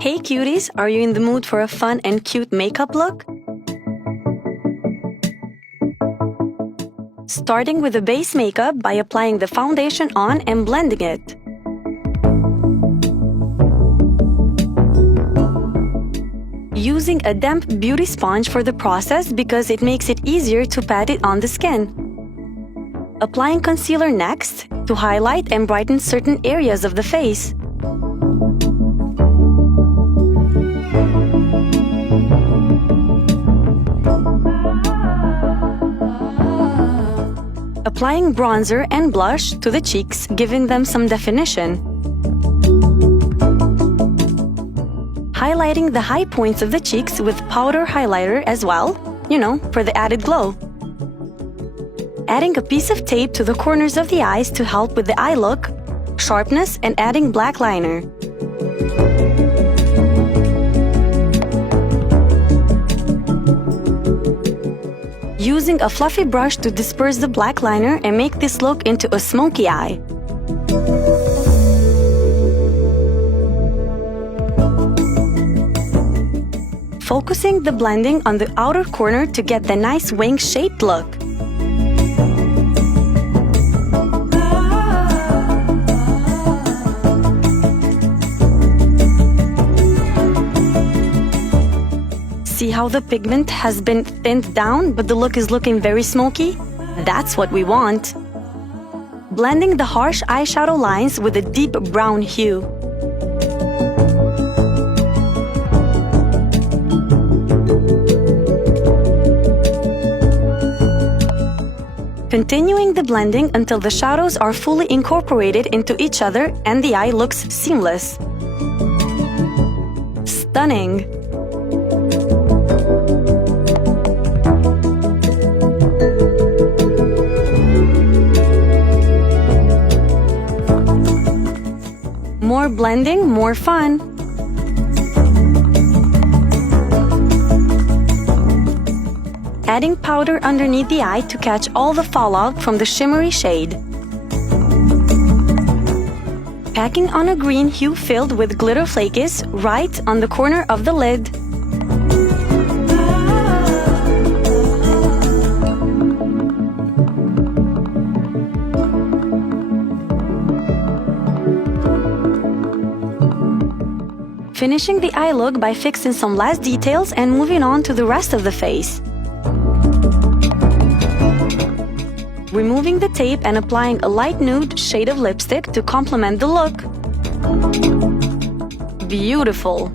Hey cuties, are you in the mood for a fun and cute makeup look? Starting with the base makeup by applying the foundation on and blending it. Using a damp beauty sponge for the process because it makes it easier to pat it on the skin. Applying concealer next to highlight and brighten certain areas of the face. Applying bronzer and blush to the cheeks, giving them some definition. Highlighting the high points of the cheeks with powder highlighter as well, for the added glow. Adding a piece of tape to the corners of the eyes to help with the eye look, sharpness, and adding black liner. Using a fluffy brush to disperse the black liner and make this look into a smoky eye. Focusing the blending on the outer corner to get the nice wing-shaped look. See how the pigment has been thinned down, but the look is looking very smoky? That's what we want. Blending the harsh eyeshadow lines with a deep brown hue. Continuing the blending until the shadows are fully incorporated into each other and the eye looks seamless. Stunning! More blending, more fun! Adding powder underneath the eye to catch all the fallout from the shimmery shade. Packing on a green hue filled with glitter flakes right on the corner of the lid. Finishing the eye look by fixing some last details and moving on to the rest of the face. Removing the tape and applying a light nude shade of lipstick to complement the look. Beautiful!